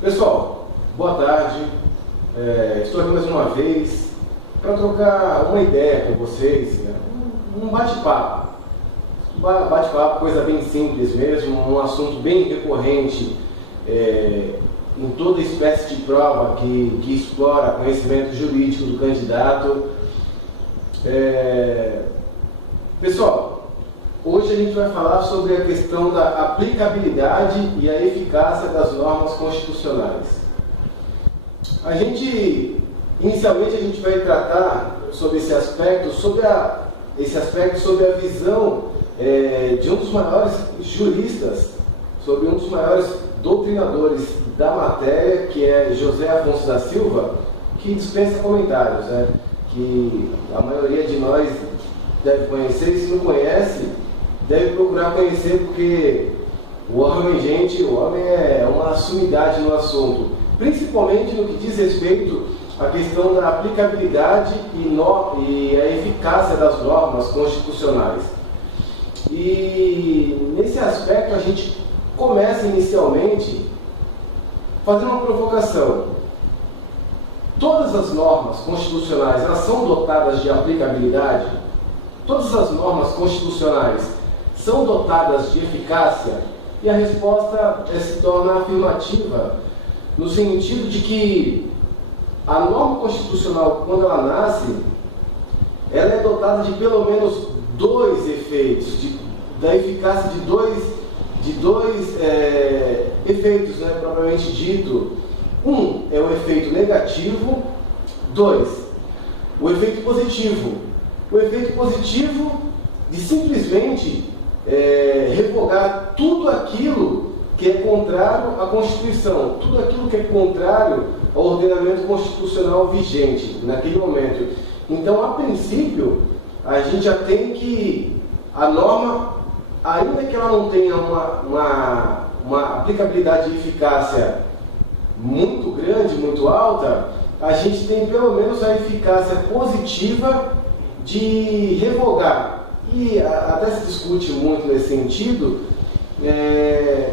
Pessoal, boa tarde. Estou aqui mais uma vez para trocar uma ideia com vocês, um bate-papo. Coisa bem simples mesmo, um assunto bem recorrente em toda espécie de prova que explora conhecimento jurídico do candidato. Pessoal, hoje a gente vai falar sobre a questão da aplicabilidade e a eficácia das normas constitucionais. Inicialmente a gente vai tratar sobre esse aspecto, sobre a visão de um dos maiores juristas, sobre um dos maiores doutrinadores da matéria, que é José Afonso da Silva, que dispensa comentários, que a maioria de nós deve conhecer, e se não conhece, deve procurar conhecer, porque o homem é uma sumidade no assunto, principalmente no que diz respeito à questão da aplicabilidade e a eficácia das normas constitucionais. E nesse aspecto a gente começa inicialmente fazendo uma provocação. Todas as normas constitucionais, elas são dotadas de aplicabilidade? Todas as normas constitucionais são dotadas de eficácia? E a resposta se torna afirmativa, no sentido de que a norma constitucional, quando ela nasce, ela é dotada de pelo menos dois efeitos, da eficácia de dois efeitos, propriamente dito. Um é o efeito negativo, dois, o efeito positivo. O efeito positivo de simplesmente revogar tudo aquilo que é contrário à Constituição, tudo aquilo que é contrário ao ordenamento constitucional vigente naquele momento. Então, a princípio, a gente já tem que a norma, ainda que ela não tenha uma aplicabilidade e eficácia muito grande, muito alta, a gente tem pelo menos a eficácia positiva de revogar. E até se discute muito nesse sentido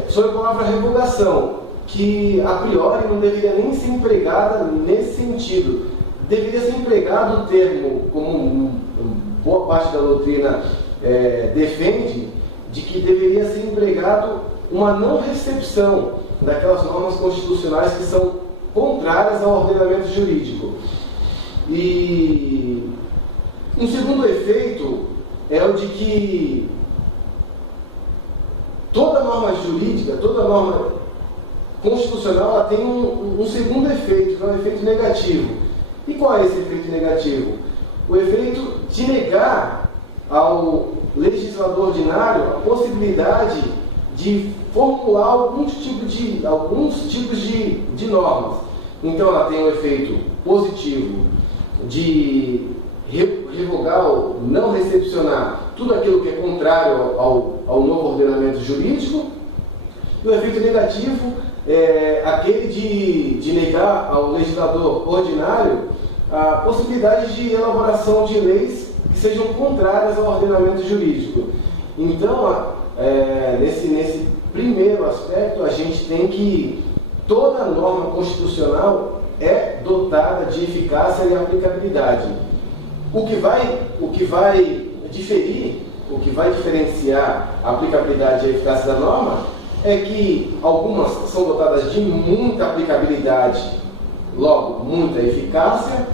sobre a palavra revogação, que a priori não deveria nem ser empregada nesse sentido. Deveria ser empregado o termo, como boa parte da doutrina defende, de que deveria ser empregado uma não recepção daquelas normas constitucionais que são contrárias ao ordenamento jurídico. E um segundo efeito é o de que toda norma jurídica, toda norma constitucional, ela tem um segundo efeito, que é um efeito negativo. E qual é esse efeito negativo? O efeito de negar ao legislador ordinário a possibilidade de formular alguns tipos de normas. Então ela tem um efeito positivo de revogar ou não recepcionar tudo aquilo que é contrário ao novo ordenamento jurídico, e o efeito negativo é aquele de negar ao legislador ordinário a possibilidade de elaboração de leis que sejam contrárias ao ordenamento jurídico. Então, nesse primeiro aspecto, a gente tem que toda norma constitucional é dotada de eficácia e aplicabilidade. O que vai diferenciar a aplicabilidade e a eficácia da norma é que algumas são dotadas de muita aplicabilidade, logo muita eficácia,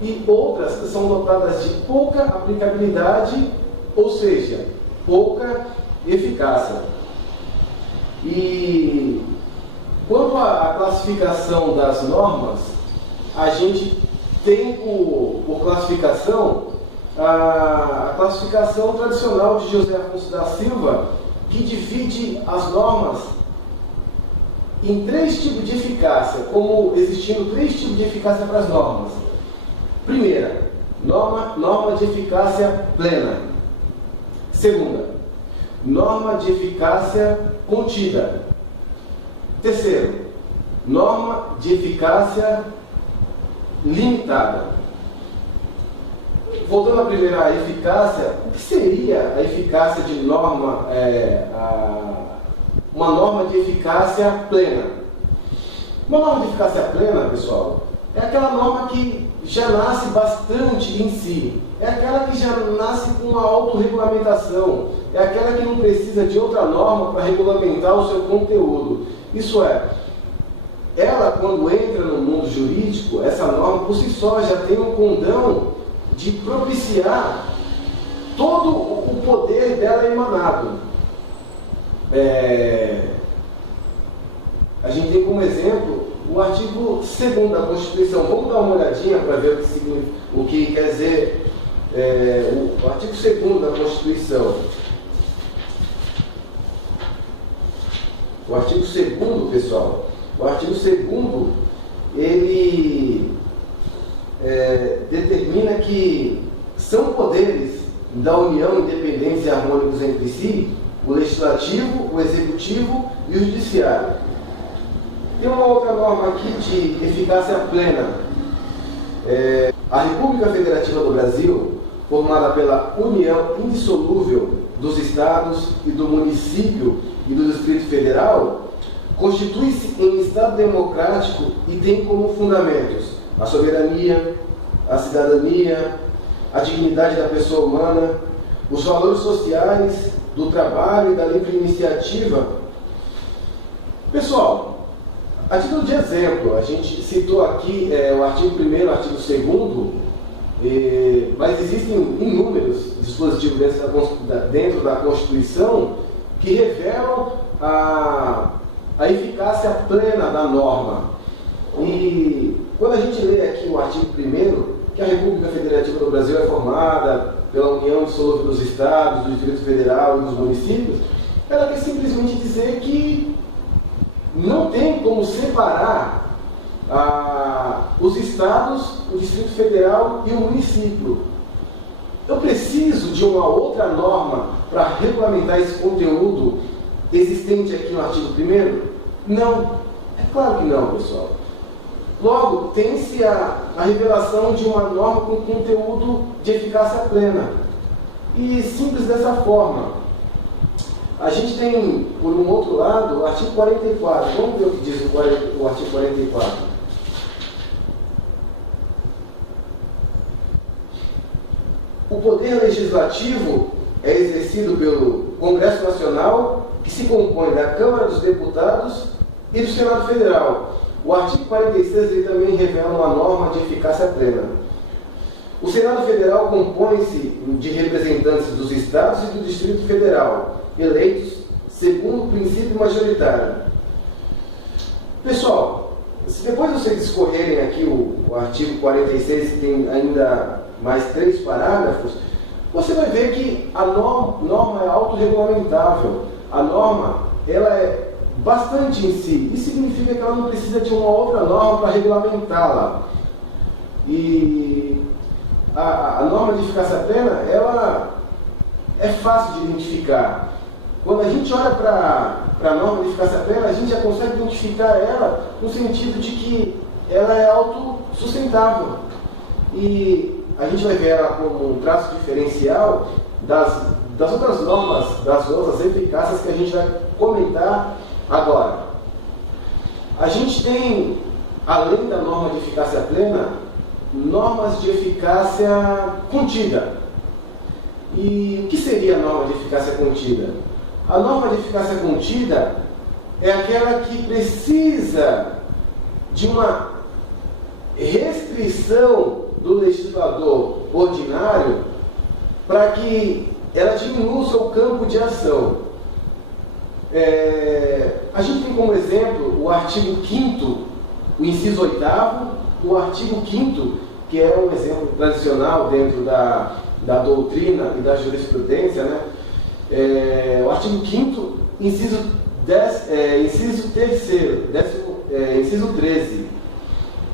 e outras são dotadas de pouca aplicabilidade, ou seja, pouca eficácia. E quanto à classificação das normas, a gente tem por classificação a classificação tradicional de José Afonso da Silva, que divide as normas em três tipos de eficácia, como existindo três tipos de eficácia para as normas. Primeira, norma de eficácia plena. Segunda, norma de eficácia contida. Terceiro, norma de eficácia limitada. Voltando à primeira, a eficácia, o que seria a eficácia de norma, uma norma de eficácia plena? Uma norma de eficácia plena, pessoal, é aquela norma que já nasce bastante em si. É aquela que já nasce com uma autorregulamentação. É aquela que não precisa de outra norma para regulamentar o seu conteúdo. Isso é, ela, quando entra no mundo jurídico, essa norma por si só já tem um condão de propiciar todo o poder dela emanado. A gente tem como exemplo o artigo 2º da Constituição. Vamos dar uma olhadinha para ver o que quer dizer o artigo 2º da Constituição. O artigo 2º, pessoal, o artigo 2º, ele determina que são poderes da União independentes e harmônicos entre si, o Legislativo, o Executivo e o Judiciário. Tem uma outra norma aqui de eficácia plena. A República Federativa do Brasil, formada pela união indissolúvel dos Estados e do município e do Distrito Federal, constitui-se em Estado democrático e tem como fundamentos a soberania, a cidadania, a dignidade da pessoa humana, os valores sociais, do trabalho e da livre iniciativa. Pessoal, a título de exemplo, a gente citou aqui o artigo 1º, o artigo 2º, mas existem inúmeros dispositivos dentro da Constituição que revelam a eficácia plena da norma. E quando a gente lê aqui o artigo 1º, que a República Federativa do Brasil é formada pela união indissolúvel dos Estados, do Distrito Federal e dos municípios, ela quer simplesmente dizer que não tem como separar os Estados, o Distrito Federal e o município. Eu preciso de uma outra norma para regulamentar esse conteúdo existente aqui no artigo 1º? Não. É claro que não, pessoal. Logo, tem-se a revelação de uma norma com conteúdo de eficácia plena. E simples dessa forma. A gente tem, por um outro lado, o artigo 44. Vamos ver o que diz o artigo 44. O poder legislativo é exercido pelo Congresso Nacional, que se compõe da Câmara dos Deputados e do Senado Federal. O artigo 46 ele também revela uma norma de eficácia plena. O Senado Federal compõe-se de representantes dos Estados e do Distrito Federal, eleitos segundo o princípio majoritário. Pessoal, se depois vocês escorrerem aqui o artigo 46, que tem ainda mais 3 parágrafos, você vai ver que a norma é autorregulamentável. A norma ela é bastante em si. Isso significa que ela não precisa de uma outra norma para regulamentá-la. E a norma de eficácia plena, ela é fácil de identificar. Quando a gente olha para a norma de eficácia plena, a gente já consegue identificar ela no sentido de que ela é autossustentável. E a gente vai ver ela como um traço diferencial das outras normas, das outras eficácias que a gente vai comentar agora. A gente tem, além da norma de eficácia plena, normas de eficácia contida. E o que seria a norma de eficácia contida? A norma de eficácia contida é aquela que precisa de uma restrição do legislador ordinário para que ela diminua o seu campo de ação. A gente tem como exemplo o artigo 5º, o inciso 8º, o artigo 5º, que é um exemplo tradicional dentro da doutrina e da jurisprudência, né? O artigo 5º, inciso 3º, inciso 13.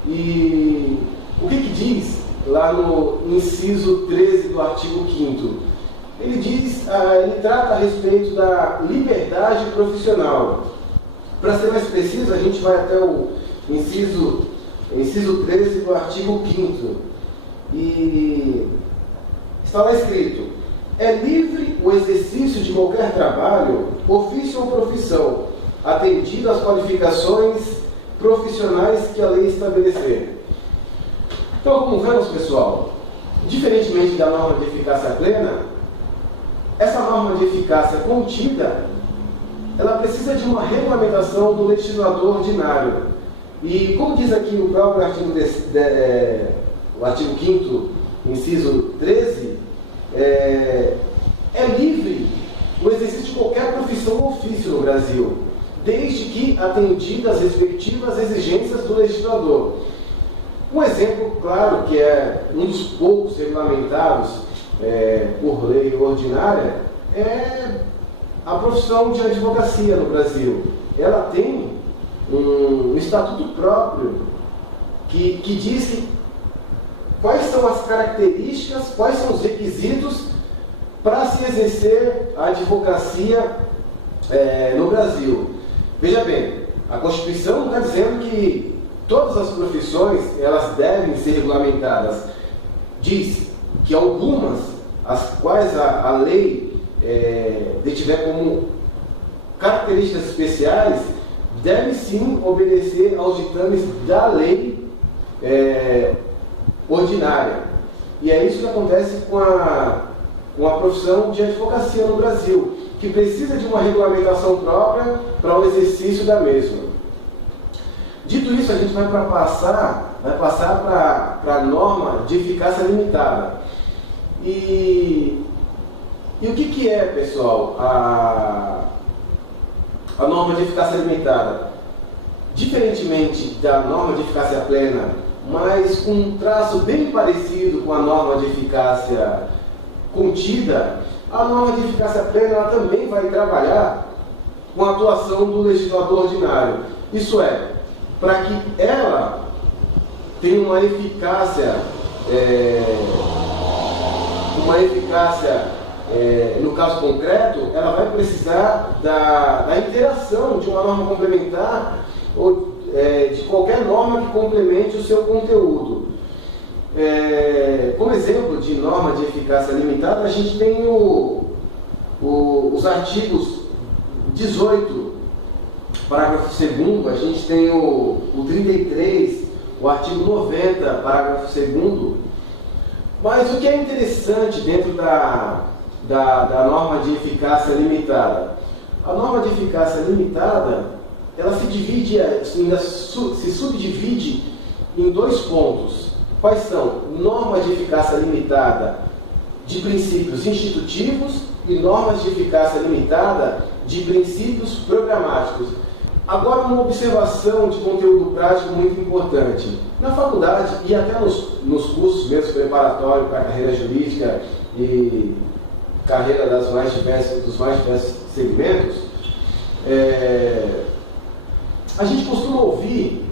E o que diz lá no inciso 13 do artigo 5º? Ele trata a respeito da liberdade profissional. Para ser mais preciso, a gente vai até o inciso 13 do artigo 5º. E está lá escrito: é livre o exercício de qualquer trabalho, ofício ou profissão, atendido às qualificações profissionais que a lei estabelecer. Então, como vemos, pessoal, diferentemente da norma de eficácia plena, essa norma de eficácia contida, ela precisa de uma regulamentação do legislador ordinário. E, como diz aqui o próprio artigo, o artigo 5º, inciso 13, é livre o exercício de qualquer profissão ou ofício no Brasil, desde que atendidas as respectivas exigências do legislador. Um exemplo claro, que é um dos poucos regulamentados por lei ordinária, é a profissão de advocacia no Brasil. Ela tem um estatuto próprio que diz quais são as características, quais são os requisitos para se exercer a advocacia no Brasil. Veja bem, a Constituição não está dizendo que todas as profissões elas devem ser regulamentadas. Diz que algumas, as quais a lei tiver como características especiais, devem sim obedecer aos ditames da lei ordinária. E é isso que acontece com a profissão de advocacia no Brasil, que precisa de uma regulamentação própria para o exercício da mesma. Dito isso, a gente vai passar para a norma de eficácia limitada. E o que é, pessoal, a norma de eficácia limitada? Diferentemente da norma de eficácia plena, mas com um traço bem parecido com a norma de eficácia contida, a norma de eficácia plena ela também vai trabalhar com a atuação do legislador ordinário. Isso é, para que ela tenha uma eficácia, no caso concreto, ela vai precisar da interação de uma norma complementar ou de qualquer norma que complemente o seu conteúdo. Como exemplo de norma de eficácia limitada, a gente tem os artigos 18, parágrafo 2º, a gente tem o 33, o artigo 90, parágrafo 2º. Mas o que é interessante dentro da norma de eficácia limitada? A norma de eficácia limitada, ela se subdivide em dois pontos. Quais são? Norma de eficácia limitada de princípios institutivos e normas de eficácia limitada de princípios programáticos. Agora, uma observação de conteúdo prático muito importante. Na faculdade e até nos cursos mesmo preparatórios para a carreira jurídica e carreira dos mais diversos segmentos, a gente costuma ouvir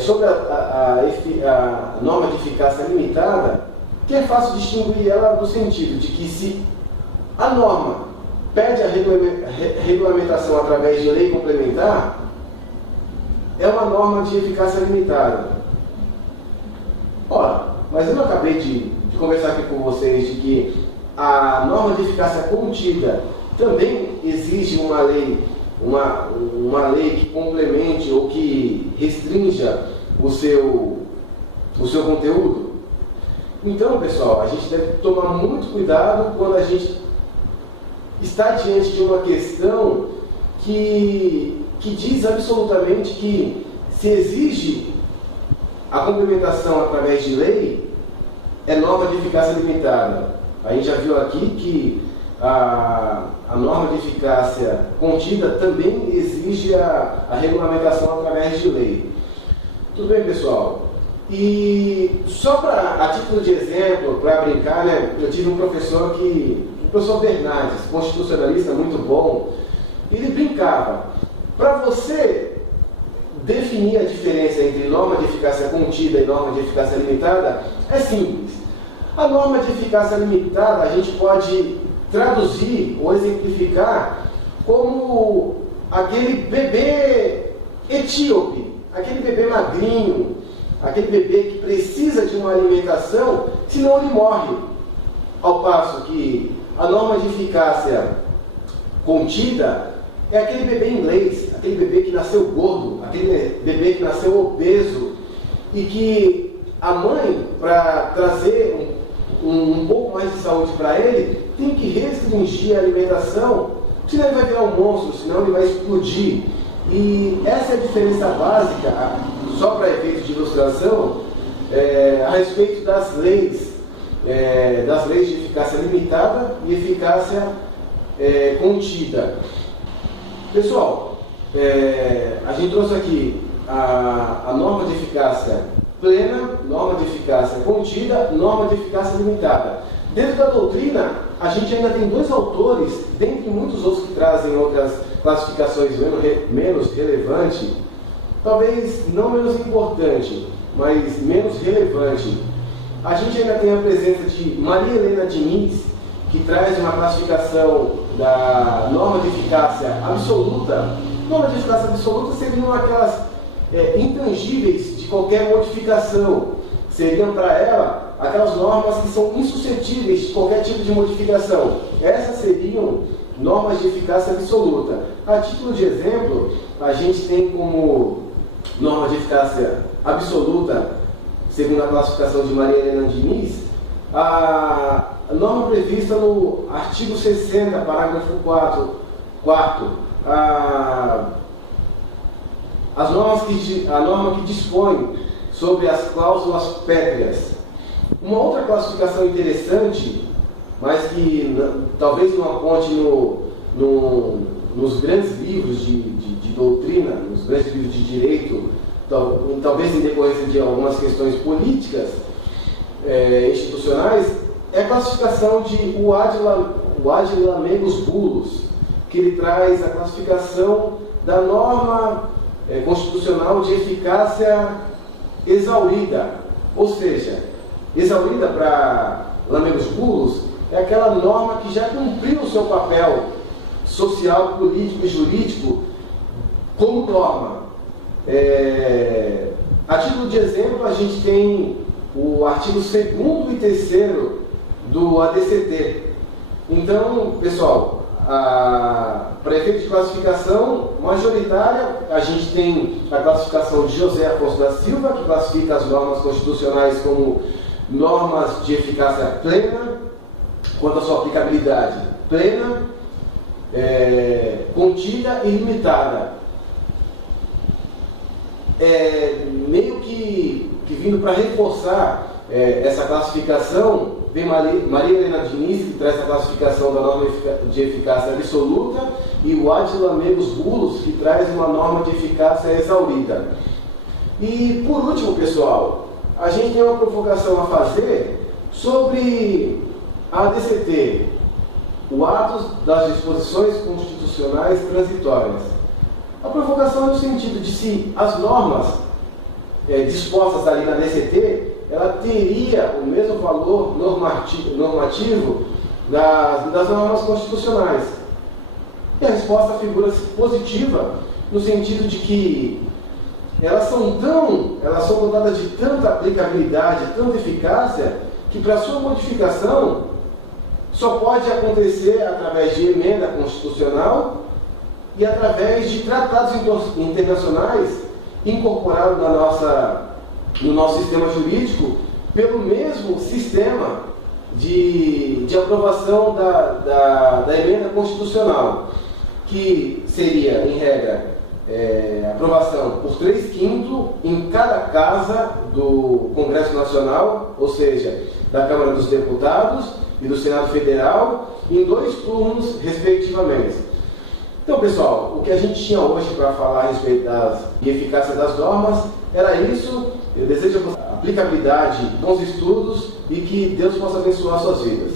sobre a norma de eficácia limitada, que é fácil distinguir ela no sentido de que se a norma pede a regulamentação através de lei complementar, é uma norma de eficácia limitada. Ora, mas eu não acabei de conversar aqui com vocês de que a norma de eficácia contida também exige uma lei que complemente ou que restrinja o seu conteúdo? Então, pessoal, a gente deve tomar muito cuidado quando a gente está diante de uma questão que diz absolutamente que se exige a complementação através de lei, é norma de eficácia limitada. A gente já viu aqui que a norma de eficácia contida também exige a regulamentação através de lei. Tudo bem, pessoal? E só a título de exemplo, para brincar, né, eu tive um professor o professor Bernardes, constitucionalista muito bom, ele brincava. Para você definir a diferença entre norma de eficácia contida e norma de eficácia limitada, é simples. A norma de eficácia limitada a gente pode traduzir ou exemplificar como aquele bebê etíope, aquele bebê magrinho, aquele bebê que precisa de uma alimentação, senão ele morre. Ao passo que a norma de eficácia contida, é aquele bebê inglês, aquele bebê que nasceu gordo, aquele bebê que nasceu obeso e que a mãe, para trazer um pouco mais de saúde para ele, tem que restringir a alimentação, senão ele vai virar um monstro, senão ele vai explodir. E essa é a diferença básica, só para efeito de ilustração, a respeito das leis de eficácia limitada e eficácia contida. Pessoal, a gente trouxe aqui a norma de eficácia plena, norma de eficácia contida, norma de eficácia limitada. Dentro da doutrina, a gente ainda tem dois autores, dentre muitos outros que trazem outras classificações menos relevantes, talvez não menos importante, mas menos relevante. A gente ainda tem a presença de Maria Helena Diniz, que traz uma classificação da norma de eficácia absoluta. Norma de eficácia absoluta seriam aquelas intangíveis de qualquer modificação. Seriam para ela aquelas normas que são insuscetíveis de qualquer tipo de modificação. Essas seriam normas de eficácia absoluta. A título de exemplo, a gente tem como norma de eficácia absoluta, segundo a classificação de Maria Helena Diniz, a norma prevista no artigo 60, parágrafo 4º, a norma que dispõe sobre as cláusulas pétreas. Uma outra classificação interessante, mas que talvez não aponte nos grandes livros de doutrina, nos grandes livros de direito, talvez em decorrência de algumas questões políticas, institucionais, é a classificação de o Adila Megus Bulus, que ele traz a classificação da norma constitucional de eficácia exaurida. Ou seja, exaurida para Lamegos Bulus é aquela norma que já cumpriu o seu papel social, político e jurídico como norma. A título de exemplo, a gente tem o artigo 2º e 3º do ADCT. Então, pessoal, para efeito de classificação majoritária, a gente tem a classificação de José Afonso da Silva, que classifica as normas constitucionais como normas de eficácia plena, quanto à sua aplicabilidade plena, contida e limitada. Meio que vindo para reforçar essa classificação, vem Maria Helena Diniz, que traz a classificação da norma de eficácia absoluta, e o Adila Megus Bulus, que traz uma norma de eficácia exaurida. E por último, pessoal, a gente tem uma provocação a fazer sobre a ADCT, o ato das disposições constitucionais transitórias. A provocação é no sentido de se as normas dispostas ali na ADCT, ela teria o mesmo valor normativo das normas constitucionais. E a resposta figura-se positiva, no sentido de que elas são dotadas de tanta aplicabilidade, tanta eficácia, que para sua modificação só pode acontecer através de emenda constitucional e através de tratados internacionais incorporados no nosso sistema jurídico pelo mesmo sistema de aprovação da emenda constitucional, que seria, em regra, aprovação por 3/5 em cada casa do Congresso Nacional, ou seja, da Câmara dos Deputados e do Senado Federal, em 2 turnos, respectivamente. Então, pessoal, o que a gente tinha hoje para falar a respeito de eficácia das normas era isso. Eu desejo aplicabilidade, bons estudos e que Deus possa abençoar suas vidas.